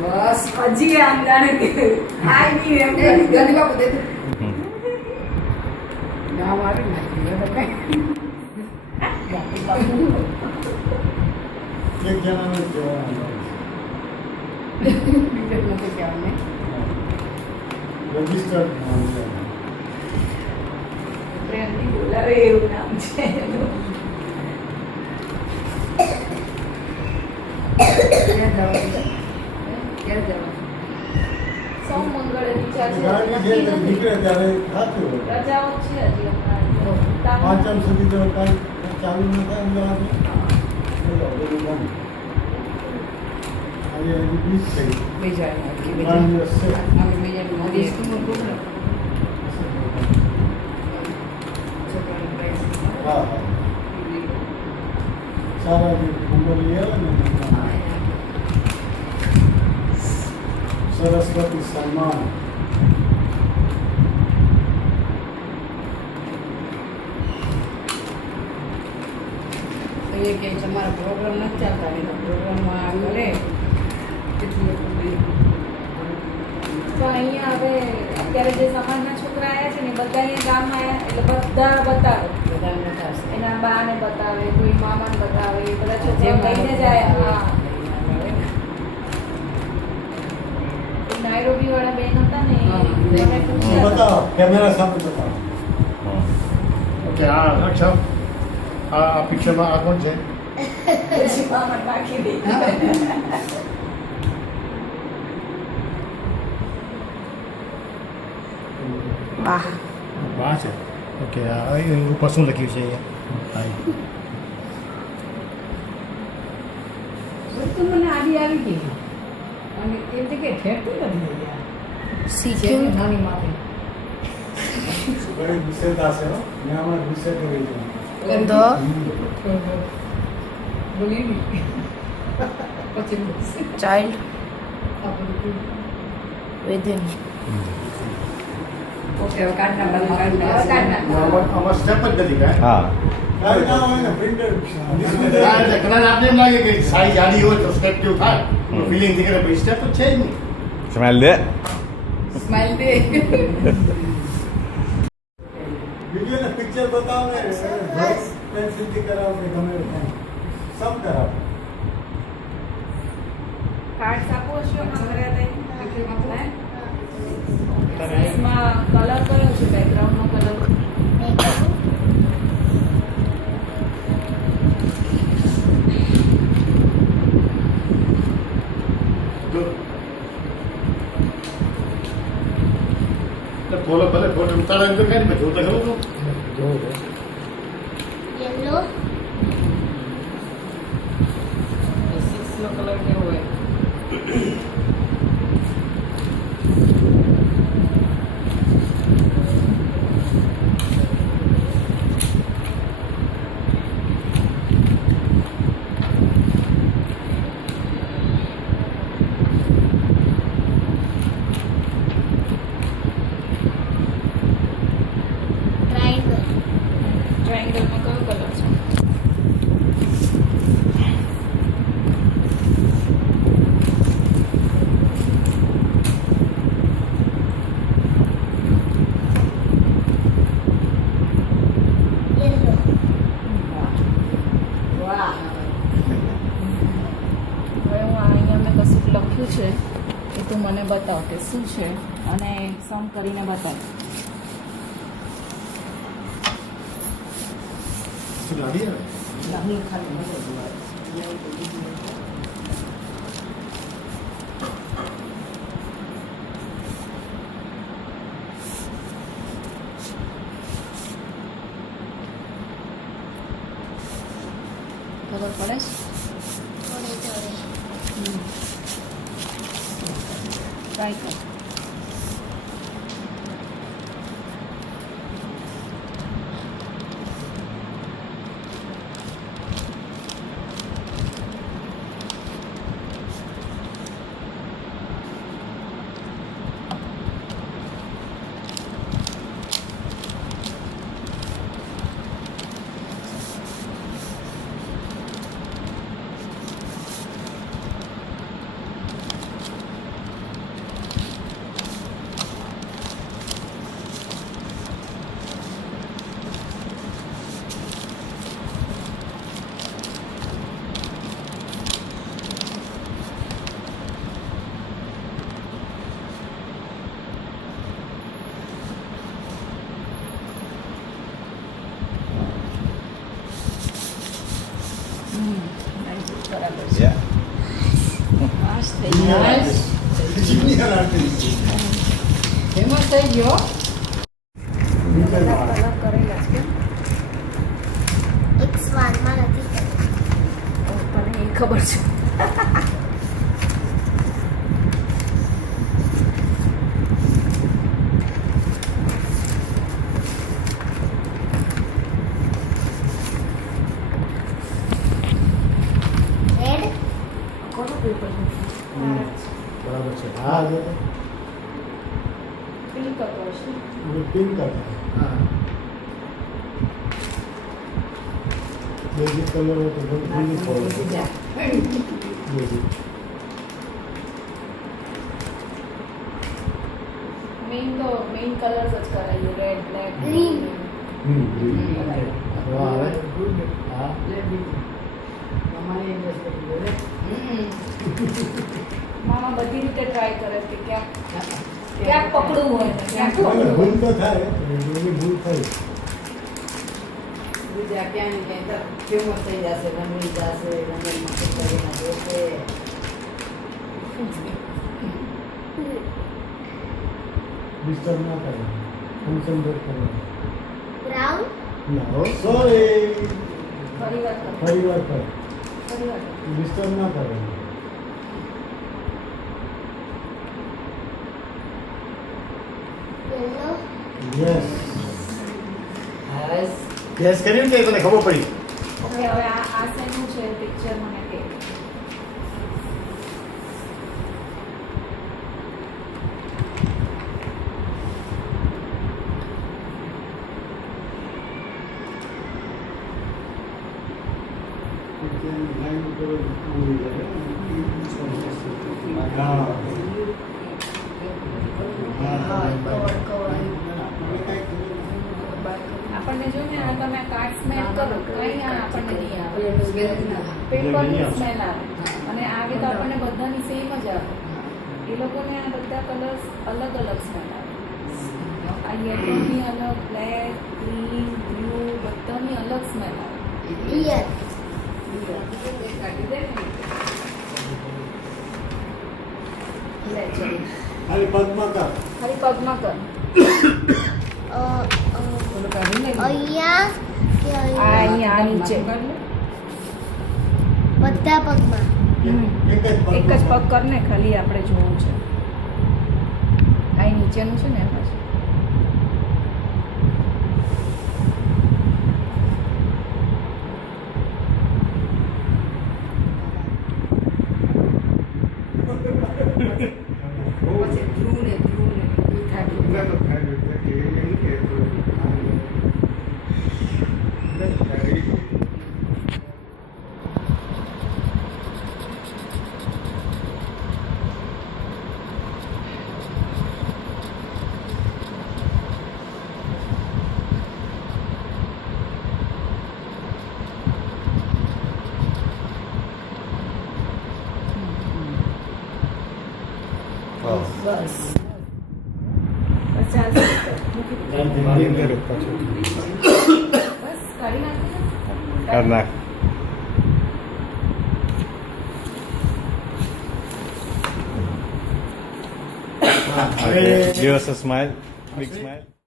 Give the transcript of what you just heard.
બસ હજી આમ જાણે કે આ નહીં એમ ગંદી બાપુ દે ના મારે નાખી એક જણાને રજિસ્ટર્ડ પ્રેમથી બોલાવે એવું નામ છે એનું. ક્યાં જવાનું છે? ક્યાં જવાનું? સોમ મંગળે વિચાર છે. ગાડી જે નીકળે ત્યારે થતું હોય. રજાઓ છે હજી હમણાં. પાંચમ સુધી તો કાંઈ ચાલુ ન થાય અમદાવાદ આજે હજી 20 થઈ બીજા 3 દિવસ છે અમે બીજા દેશ તો મોટું ને છોકરાનું પ્રાઇસ હા હા સારા જે કુંબલી આવે ને સરસ્વતી સન્માન એ કે તમારા પ્રોગ્રામ નથી ચાલતા નહીં તો પ્રોગ્રામમાં કરે તો અહીંયા હવે અત્યારે જે સમાજના છોકરા આવ્યા છે ને બધા અહીંયા ગામમાં આવ્યા એટલે બધા બતાવે બધાને બતાવશે એના બાને બતાવે કોઈ મામાને બતાવે બધા છોકરા કહીને જાય હા નાયરોબી વાળા બેન હતા ને મને પૂછ્યા બતાવો કેમેરા સામે બતાવો ઓકે અક્ષર આ પિક્ચરમાં આ કોણ છે પછી મામા નાખી દે વાહ વાહ છે ઓકે આ ઉપર શું લખ્યું છે અહીંયા વસ્તુ મને આડી આવી ગઈ અને એ જગ્યાએ ઠેરતું નથી શીખ્યું નાની માથે ઘણી વિશેષતા છે હો મેં હમણાં વિશે કરી છે ધ બોલી પછી ચાઇલ્ડ વિધિન ઓકે કાઢના કાઢના આમાં સ્ટેપ જ નથી કાંઈ હા કાંઈ ના હોય ને પ્રિન્ટર કદાચ આપને એમ લાગે કે સાઈઝ જાડી હોય તો સ્ટેપ જેવું થાય ફિલિંગ થી કરે પછી સ્ટેપ તો છે જ નહીં સ્મેલ દે સ્માઈલ દે વિડિયો ને પિક્ચર બતાવો ને પેન્સિલ થી કરાવો કે ગમે તે સબ કરાવો કાર્ડ આપો છો ઘરે માં કલર કયો છે બેકગ્રાઉન્ડ નો કલર ફોટો ભલે ફોટો ઉતારે તો કઈ નહીં જોતા ખબર તો યલો 6 નો કલર કેવો હોય ટ્રાયંગલમાં કયો કલર છે યલો વાહ હવે હું અહીંયા મેં કશું લખ્યું છે એ તું મને બતાવ કે શું છે અને સમ કરીને બતાવ શું લાગી આવે નહીં ખાલી ખબર પડે છે થોડી થોડી ટ્રાય કર બરાબર છે Yeah. પાસ થઈ ગયો Junior artist. ફેમસ થઈ ગયો Picture બધા વાળા. કલર કરેલા છે એક સ્વાદમાં નથી કરી. તને એ ખબર છે રેડ કોનો પેપર બરાબર છે હા એ તો પિંક કલર છે પિંક કલર હા બેઝિક કલર હોય તો ફૂલી પડે બેઝિક મેઇન કલર્સ જ કરાયું રેડ બ્લેક Green. હા આવે હા મામા બધી રીતે ટ્રાય કરે છે કે ક્યાંક પકડવું હોય ને ક્યાંક ભલે પકડવું ભૂલ હોય. તો થાય એની ભૂલ થઈ બીજા ક્યાં ને ક્યાં ફેમસ થઈ જશે રંગી જશે રંગીમાં કરીને જોશે ડિસ્ટર્બ ના કરે કોન્સન્ટ્રેટ કરો બ્રાઉન ના સોરી ફરી વાર કરો ફરી વાર કર ફરી વાર કરો. ડિસ્ટર્બ ના કરે યલો યસ હસ યસ કર્યું કે તને ખબર પડી ઓકે હવે આ શેનું છે પિક્ચર મને કે હા આપણને જો ને આ તમે કાર્ડ સ્મેલ કરો કઈ આ આપણને નહીં આવે પેપરની પેપરની સ્મેલ આવે અને આવે તો આપણને બધાની સેમ જ આવે એ લોકોને આ બધા કલર્સ અલગ અલગ સ્મેલ આવે આ યેલોની અલગ બ્લેક ગ્રીન બ્લુ બધાની અલગ સ્મેલ આવે ડિયર કાઢી દે ને લે ચલો ખાલી પગમાં કર ખાલી પગમાં કર ઓલું કાઢી લે અહીંયા કે આ અહીંયા અહીંયા આ નીચે બધા પગમાં એક જ એક જ પગ કર ને ખાલી આપણે જોવું છે આ નીચેનું છે ને એમાં છે. પછી ધ્રુવ ને મીઠા ધ્રુવ Oh. બસ બસ ચાલશે મૂકી દો. બસ કાઢી નાખો ને. કાઢ નાખ. હવે Give us a smile. Big smile.